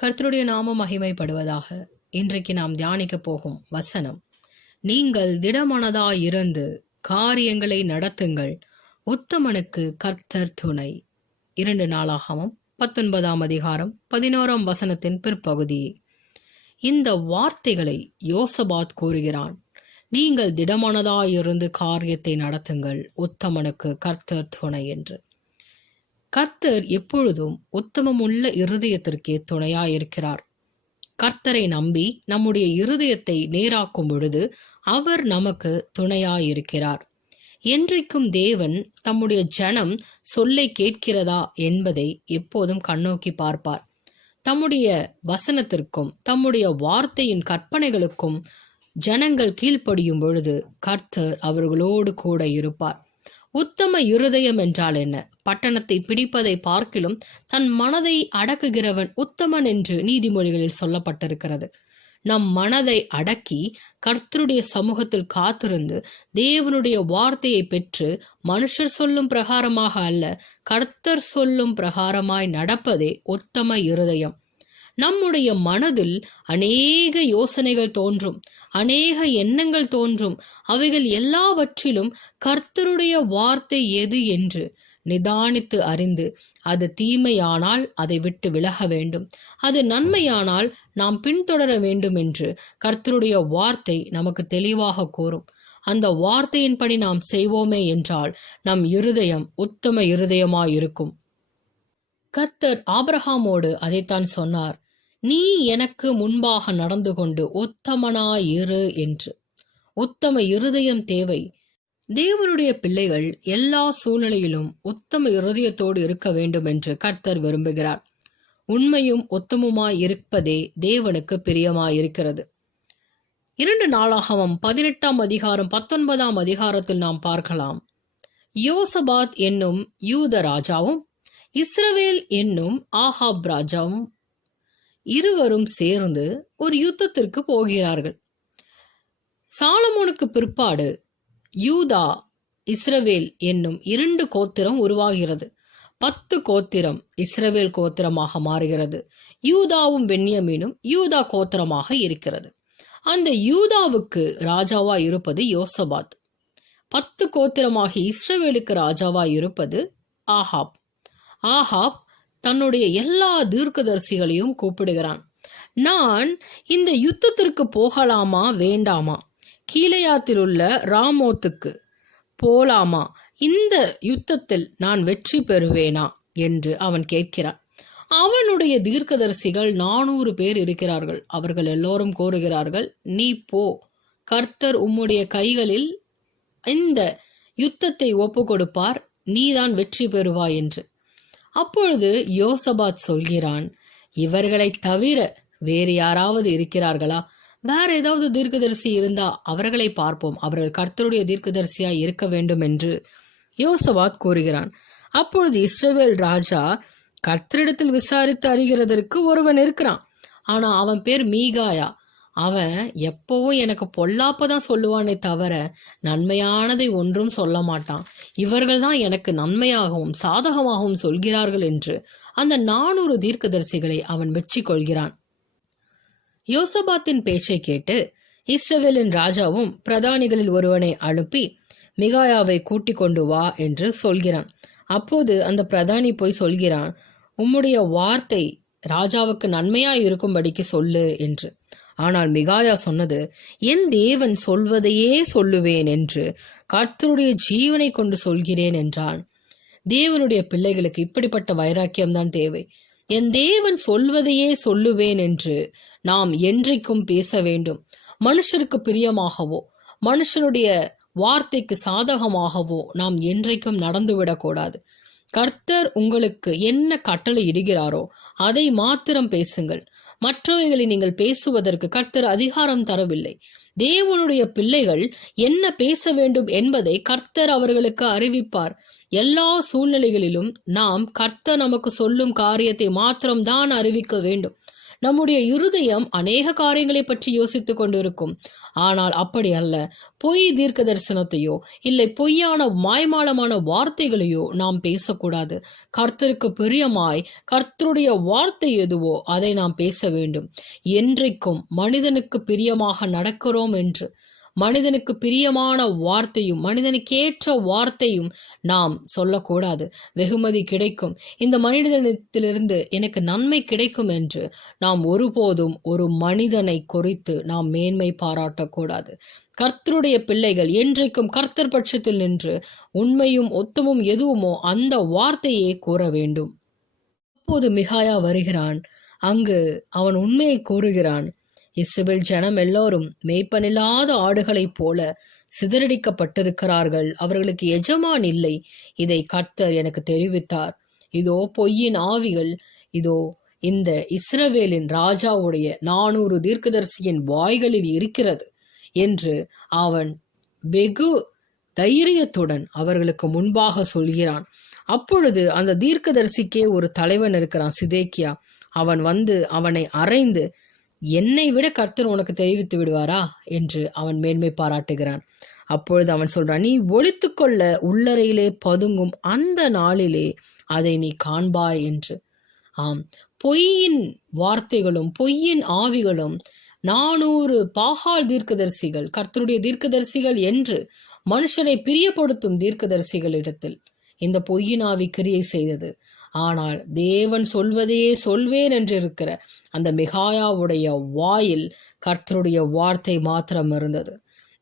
கர்த்தருடைய நாமம் மகிமைப்படுவதாக. இன்றைக்கு நாம் தியானிக்க போகும் வசனம், நீங்கள் திடமனதாயிருந்து காரியங்களை நடத்துங்கள், உத்தமனுக்கு கர்த்தர் துணை. 2 நாளாகமம் 19ஆம் அதிகாரம் 11ஆம் வசனத்தின் பிற்பகுதி. இந்த வார்த்தைகளை யோசபாத் கூறுகிறான். நீங்கள் திடமனதாயிருந்து காரியத்தை நடத்துங்கள், உத்தமனுக்கு கர்த்தர் துணை என்று. கர்த்தர் எப்பொழுதும் உத்தமமுள்ள இருதயத்திற்கே துணையாயிருக்கிறார். கர்த்தரை நம்பி நம்முடைய இருதயத்தை நேராக்கும் பொழுது அவர் நமக்கு துணையாயிருக்கிறார். என்றைக்கும் தேவன் தம்முடைய ஜனம் சொல்லை கேட்கிறதா என்பதை எப்போதும் கண்ணோக்கி பார்ப்பார். தம்முடைய வசனத்திற்கும் தம்முடைய வார்த்தையின் கற்பனைகளுக்கும் ஜனங்கள் கீழ்ப்படியும் பொழுது கர்த்தர் அவர்களோடு கூட இருப்பார். உத்தம இருதயம் என்றால் என்ன? பட்டணத்தை பிடிப்பதை பார்க்கிலும் தன் மனதை அடக்குகிறவன் உத்தமன் என்று நீதிமொழிகளில் சொல்லப்பட்டிருக்கிறது. நம் மனதை அடக்கி கர்த்தருடைய சமூகத்தில் காத்திருந்து தேவனுடைய வார்த்தையை பெற்று மனுஷர் சொல்லும் பிரகாரமாக அல்ல, கர்த்தர் சொல்லும் பிரகாரமாய் நடப்பதே உத்தம இருதயம். நம்முடைய மனதில் அநேக யோசனைகள் தோன்றும், அநேக எண்ணங்கள் தோன்றும். அவைகள் எல்லாவற்றிலும் கர்த்தருடைய வார்த்தை எது என்று நிதானித்து அறிந்து, அது தீமையானால் அதை விட்டு விலக வேண்டும், அது நன்மையானால் நாம் பின்தொடர வேண்டும் என்று கர்த்தருடைய வார்த்தை நமக்கு தெளிவாக கூறும். அந்த வார்த்தையின்படி நாம் செய்வோமே என்றால் நம் இருதயம் உத்தம இருதயமாயிருக்கும். கர்த்தர் ஆபிரகாமோடு அதைத்தான் சொன்னார், நீ எனக்கு முன்பாக நடந்து கொண்டு உத்தமனாயிரு என்று. உத்தம இருதயம் தேவை. தேவனுடைய பிள்ளைகள் எல்லா சூழ்நிலையிலும் உத்தம இருதயத்தோடு இருக்க வேண்டும் என்று கர்த்தர் விரும்புகிறார். உண்மையும் உத்தமுமாய் இருப்பதே தேவனுக்கு பிரியமாயிருக்கிறது. 2 நாளாகமம் 18ஆம் அதிகாரம் 19ஆம் அதிகாரத்தில் நாம் பார்க்கலாம். யோசபாத் என்னும் யூத ராஜாவும் இஸ்ரவேல் என்னும் ஆகாப் ராஜாவும் இருவரும் சேர்ந்து ஒரு யுத்தத்திற்கு போகிறார்கள். சாலமோனுக்கு பிற்பாடு யூதா இஸ்ரவேல் என்னும் 2 கோத்திரம் உருவாகிறது. 10 கோத்திரம் இஸ்ரவேல் கோத்திரமாக மாறுகிறது. யூதாவும் பென்யமீனும் யூதா கோத்திரமாக இருக்கிறது. அந்த யூதாவுக்கு ராஜாவா இருப்பது யோசபாத். 10 கோத்திரமாகி இஸ்ரவேலுக்கு ராஜாவா இருப்பது ஆகாப். ஆகாப் தன்னுடைய எல்லா தீர்க்கதரிசிகளையும் கூப்பிடுகிறான். நான் இந்த யுத்தத்திற்கு போகலாமா வேண்டாமா? கீலேயாத்தில் உள்ள ராமோத்துக்கு போலாமா? இந்த யுத்தத்தில் நான் வெற்றி பெறுவேனா என்று அவன் கேட்கிறான். அவனுடைய தீர்க்கதரிசிகள் 400 பேர் இருக்கிறார்கள். அவர்கள் எல்லோரும் கூறுகிறார்கள், நீ போ, கர்த்தர் உம்முடைய கைகளில் இந்த யுத்தத்தை ஒப்பு கொடுப்பார், நீதான் வெற்றி பெறுவாய் என்று. அப்பொழுது யோசபாத் சொல்கிறான், இவர்களை தவிர வேறு யாராவது இருக்கிறார்களா? வேற ஏதாவது தீர்க்கதரிசி இருந்தா அவர்களை பார்ப்போம், அவர்கள் கர்த்தருடைய தீர்க்கதரிசியா இருக்க வேண்டும் என்று யோசபாத் கூறுகிறான். அப்பொழுது இஸ்ரவேல் ராஜா, கர்த்தரிடத்தில் விசாரித்து அறிகிறதற்கு ஒருவன் இருக்கிறான், ஆனா அவன் பேர் மீகாயா. அவன் எப்பவும் எனக்கு பொல்லாப்பதான் சொல்லுவானே தவிர நன்மையானதை ஒன்றும் சொல்ல மாட்டான். இவர்கள் தான் எனக்கு நன்மையாகவும் சாதகமாகவும் சொல்கிறார்கள் என்று அந்த 400 தீர்க்கதரிசிகளை அவன் வெற்றி கொள்கிறான். யோசபாத்தின் பேச்சை கேட்டு இஸ்ரவேலின் ராஜாவும் பிரதானிகளில் ஒருவனை அனுப்பி மிகாயாவை கூட்டிக் கொண்டு வா என்று சொல்கிறான். அப்போது அந்த பிரதானி போய் சொல்கிறான், உம்முடைய வார்த்தை ராஜாவுக்கு நன்மையாய் இருக்கும்படிக்கு சொல்லு என்று. ஆனால் மிகாயா சொன்னது, என் தேவன் சொல்வதையே சொல்லுவேன் என்று கர்த்தருடைய ஜீவனை கொண்டு சொல்கிறேன் என்றான். தேவனுடைய பிள்ளைகளுக்கு இப்படிப்பட்ட வைராக்கியம்தான் தேவை. என் தேவன் சொல்வதையே சொல்லுவேன் என்று நாம் என்றைக்கும் பேச வேண்டும். மனுஷருக்கு பிரியமாகவோ மனுஷனுடைய வார்த்தைக்கு சாதகமாகவோ நாம் என்றைக்கும் நடந்துவிடக்கூடாது. கர்த்தர் உங்களுக்கு என்ன கட்டளை இடுகிறாரோ அதை மாத்திரம் பேசுங்கள். மற்றவைகளை நீங்கள் பேசுவதற்கு கர்த்தர் அதிகாரம் தரவில்லை. தேவனுடைய பிள்ளைகள் என்ன பேச வேண்டும் என்பதை கர்த்தர் அவர்களுக்கு அறிவிப்பார். எல்லா சூழ்நிலைகளிலும் நாம் கர்த்தர் நமக்கு சொல்லும் காரியத்தை மாத்திரம்தான் அறிவிக்க வேண்டும். நம்முடைய இருதயம் அநேக காரியங்களை பற்றி யோசித்துக் கொண்டிருக்கும். ஆனால் அப்படி அல்ல. பொய் தீர்க்க தரிசனத்தையோ இல்லை பொய்யான மாய்மாலமான வார்த்தைகளையோ நாம் பேசக்கூடாது. கர்த்தருக்கு பிரியமாய் கர்த்தருடைய வார்த்தை எதுவோ அதை நாம் பேச வேண்டும். என்றைக்கும் மனிதனுக்கு பிரியமாக நடக்கிறோம் என்று மனிதனுக்கு பிரியமான வார்த்தையும் மனிதனுக்கேற்ற வார்த்தையும் நாம் சொல்லக்கூடாது. வெகுமதி கிடைக்கும், இந்த மனிதனிடத்திலிருந்து எனக்கு நன்மை கிடைக்கும் என்று நாம் ஒருபோதும் ஒரு மனிதனை குறித்து நாம் மேன்மை பாராட்டக்கூடாது. கர்த்தருடைய பிள்ளைகள் என்றைக்கும் கர்த்தர் பட்சத்தில் நின்று உண்மையும் ஒத்தமும் எதுவுமோ அந்த வார்த்தையே கூற வேண்டும். அப்போது மிகாயா வருகிறான். அங்கு அவன் உண்மையை கூறுகிறான். இஸ்ரவேல் ஜனம் எல்லோரும் மேய்ப்பனில்லாத ஆடுகளைப் போல சிதறடிக்கப்பட்டிருக்கிறார்கள். அவர்களுக்கு எஜமான் இல்லை. இதை கர்த்தர் எனக்கு தெரிவித்தார். இதோ பொய்யின் ஆவிகள் இதோ இந்த இஸ்ரவேலின் ராஜாவுடைய 400 தீர்க்கதரிசியின் வாய்களில் இருக்கிறது என்று அவன் வெகு தைரியத்துடன் அவர்களுக்கு முன்பாக சொல்கிறான். அப்பொழுது அந்த தீர்க்கதரிசிக்கே ஒரு தலைவன் இருக்கிறான், சிதேக்கியா. அவன் வந்து அவனை அறைந்து, என்னை விட கர்த்தர் உனக்கு தெரிவித்து விடுவாரா என்று அவன் மேன்மை பாராட்டுகிறான். அப்பொழுது அவன் சொல்றான், நீ ஒளித்துக்கொள்ள உள்ளறையிலே பதுங்கும் அந்த நாளிலே அதை நீ காண்பாய் என்று. ஆம், பொய்யின் வார்த்தைகளும் பொய்யின் ஆவிகளும் 400 பாகால் தீர்க்கதரிசிகள், கர்த்தருடைய தீர்க்கதரிசிகள் என்று மனுஷனை பிரியப்படுத்தும் தீர்க்கதரிசிகளிடத்தில் இந்த பொய்யின் ஆவி கிரியை செய்தது. ஆனால் தேவன் சொல்வதையே சொல்வேன் என்று இருக்கிற அந்த மிகாயாவுடைய வாயில் கர்த்தருடைய வார்த்தை மாத்திரம் இருந்தது.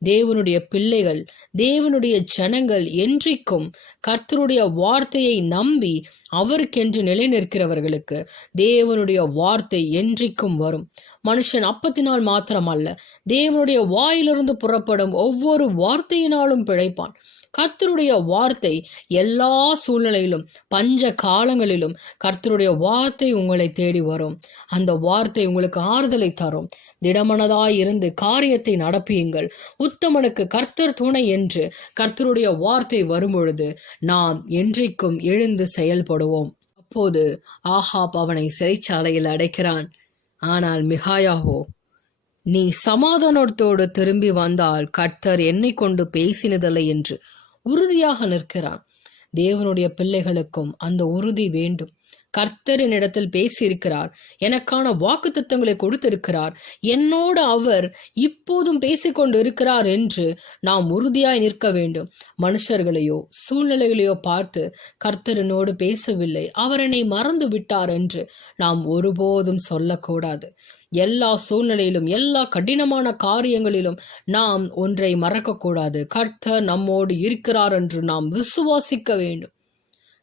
தேவனுடைய பிள்ளைகள், தேவனுடைய ஜனங்கள் என்றைக்கும் கர்த்தருடைய வார்த்தையை நம்பி அவருக்கென்று நிலை நிற்கிறவர்களுக்கு தேவனுடைய வார்த்தை என்றைக்கும் வரும். மனுஷன் அப்பத்தினால் மாத்திரம் அல்ல, தேவனுடைய வாயிலிருந்து புறப்படும் ஒவ்வொரு வார்த்தையினாலும் பிழைப்பான். கர்த்தருடைய வார்த்தை எல்லா சூழ்நிலையிலும் பஞ்ச காலங்களிலும் கர்த்தருடைய வார்த்தை உங்களை தேடி வரும். அந்த வார்த்தை உங்களுக்கு ஆறுதலை தரும். திடமனதாய் இருந்து காரியத்தை நடப்பியுங்கள். உத்தமனுக்கு கர்த்தர் துணை என்று கர்த்தருடைய வார்த்தை வரும்பொழுது நாம் என்றைக்கும் எழுந்து செயல்படுவோம். அப்போது ஆகாப் அவனை சிறைச்சாலையில் அடைக்கிறான். ஆனால் மிகாயாவோ, நீ சமாதானத்தோடு திரும்பி வந்தால் கர்த்தர் என்னை கொண்டு பேசினதில்லை என்று உறுதியாக நிற்கிறான். தேவனுடைய பிள்ளைகளுக்கும் அந்த உறுதி வேண்டும். கர்த்தரின் இடத்தில் பேசியிருக்கிறார், எனக்கான வாக்குத்தத்தங்களை கொடுத்திருக்கிறார், என்னோடு அவர் இப்போதும் பேசிக்கொண்டு இருக்கிறார் என்று நாம் உறுதியாய் நிற்க வேண்டும். மனுஷர்களையோ சூழ்நிலைகளையோ பார்த்து கர்த்தரினோடு பேசவில்லை, அவர் என்னை மறந்து விட்டார் என்று நாம் ஒருபோதும் சொல்லக்கூடாது. எல்லா சூழ்நிலையிலும் எல்லா கடினமான காரியங்களிலும் நாம் ஒன்றை மறக்கக்கூடாது, கர்த்தர் நம்மோடு இருக்கிறார் என்று நாம் விசுவாசிக்க வேண்டும்.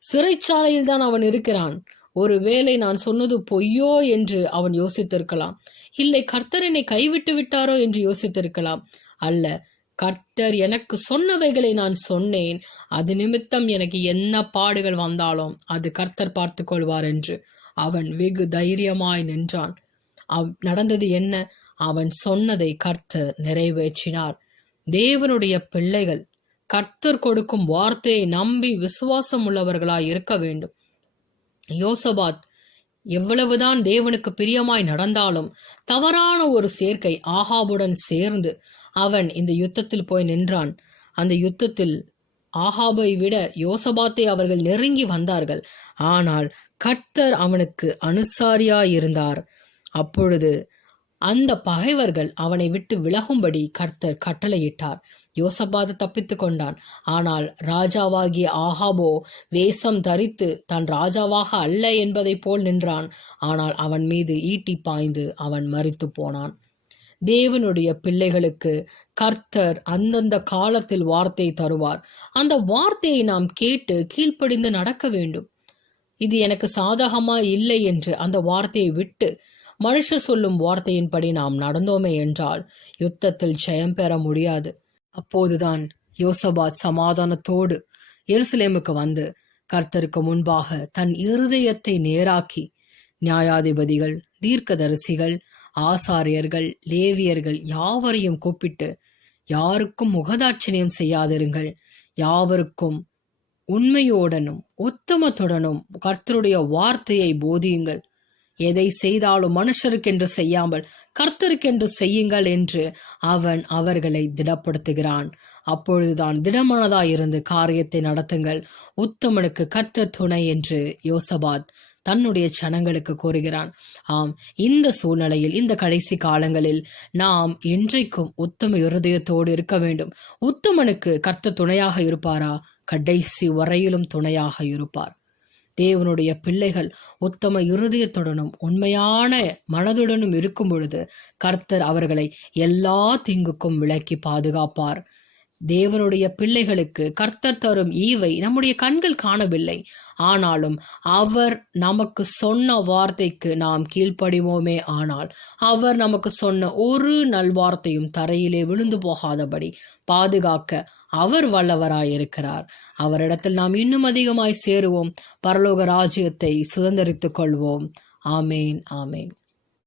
சிறைச்சாலையில் தான் அவன் இருக்கிறான். ஒருவேளை நான் சொன்னது பொய்யோ என்று அவன் யோசித்திருக்கலாம். இல்லை, கர்த்தர் என்னை கைவிட்டு விட்டாரோ என்று யோசித்திருக்கலாம். அல்ல, கர்த்தர் எனக்கு சொன்னவைகளை நான் சொன்னேன், அது நிமித்தம் எனக்கு என்ன பாடுகள் வந்தாலும் அது கர்த்தர் பார்த்து கொள்வார் என்று அவன் வெகு தைரியமாய் நின்றான். நடந்தது என்ன? அவன் சொன்னதை கர்த்தர் நிறைவேற்றினார். தேவனுடைய பிள்ளைகள் கர்த்தர் கொடுக்கும் வார்த்தையை நம்பி விசுவாசம் உள்ளவர்களாய் இருக்க வேண்டும். யோசபாத் எவ்வளவுதான் தேவனுக்கு பிரியமாய் நடந்தாலும் தவறான ஒரு சேர்க்கை ஆகாபுடன் சேர்ந்து அவன் இந்த யுத்தத்தில் போய் நின்றான். அந்த யுத்தத்தில் ஆகாபை விட யோசபாத்தை அவர்கள் நெருங்கி வந்தார்கள். ஆனால் கர்த்தர் அவனுக்கு அனுசாரியாயிருந்தார். அப்பொழுது அந்த பகைவர்கள் அவனை விட்டு விலகும்படி கர்த்தர் கட்டளையிட்டார். யோசபாத் தப்பித்து கொண்டான். ஆனால் ராஜாவாகிய ஆகாபோ வேஷம் தரித்து தன் ராஜாவாக அல்ல என்பதை போல் நின்றான். ஆனால் அவன் மீது ஈட்டி பாய்ந்து அவன் மரித்து போனான். தேவனுடைய பிள்ளைகளுக்கு கர்த்தர் அந்தந்த காலத்தில் வார்த்தை தருவார். அந்த வார்த்தையை நாம் கேட்டு கீழ்ப்படிந்து நடக்க வேண்டும். இது எனக்கு சாதகமா இல்லை என்று அந்த வார்த்தையை விட்டு மனுஷர் சொல்லும் வார்த்தையின்படி நாம் நடந்தோமே என்றால் யுத்தத்தில் ஜெயம் பெற முடியாது. அப்போதுதான் யோசபாத் சமாதானத்தோடு எருசலேமுக்கு வந்து கர்த்தருக்கு முன்பாக தன் இருதயத்தை நேராக்கி நியாயாதிபதிகள், தீர்க்கதரிசிகள், ஆசாரியர்கள், லேவியர்கள் யாவரையும் கூப்பிட்டு, யாருக்கும் முகதாட்சணியம் செய்யாதிருங்கள், யாவருக்கும் உண்மையோடனும் உத்தமத்துடனும் கர்த்தருடைய வார்த்தையை போதியுங்கள். எதை செய்தாலும் மனுஷருக்கென்று செய்யாமல் கர்த்தருக்கென்று செய்யுங்கள் என்று அவன் அவர்களை திடப்படுத்துகிறான். அப்பொழுதுதான் திடமனதாயிருந்து காரியத்தை நடத்துங்கள், உத்தமனுக்கு கர்த்தர் துணை என்று யோசபாத் தன்னுடைய ஜனங்களுக்கு கூறுகிறான். ஆம், இந்த சூழ்நிலையில், இந்த கடைசி காலங்களில் நாம் என்றைக்கும் உத்தம இருதயத்தோடு இருக்க வேண்டும். உத்தமனுக்கு கர்த்தர் துணையாக இருப்பாரா? கடைசி வரையிலும் துணையாக இருப்பார். தேவனுடைய பிள்ளைகள் உத்தம இருதயத்துடனும் உண்மையான மனதுடனும் இருக்கும் பொழுது கர்த்தர் அவர்களை எல்லா தீங்குக்கும் விலக்கி பாதுகாப்பார். தேவனுடைய பிள்ளைகளுக்கு கர்த்தர் தரும் ஈவை நம்முடைய கண்கள் காணவில்லை. ஆனாலும் அவர் நமக்கு சொன்ன வார்த்தைக்கு நாம் கீழ்ப்படிவோமே ஆனால் அவர் நமக்கு சொன்ன ஒரு நல்வார்த்தையும் தரையிலே விழுந்து போகாதபடி பாதுகாக்க அவர் வல்லவராயிருக்கிறார். அவரிடத்தில் நாம் இன்னும் அதிகமாய் சேருவோம், பரலோக ராஜ்யத்தை சுதந்தரித்துக் கொள்வோம். ஆமேன், ஆமேன்.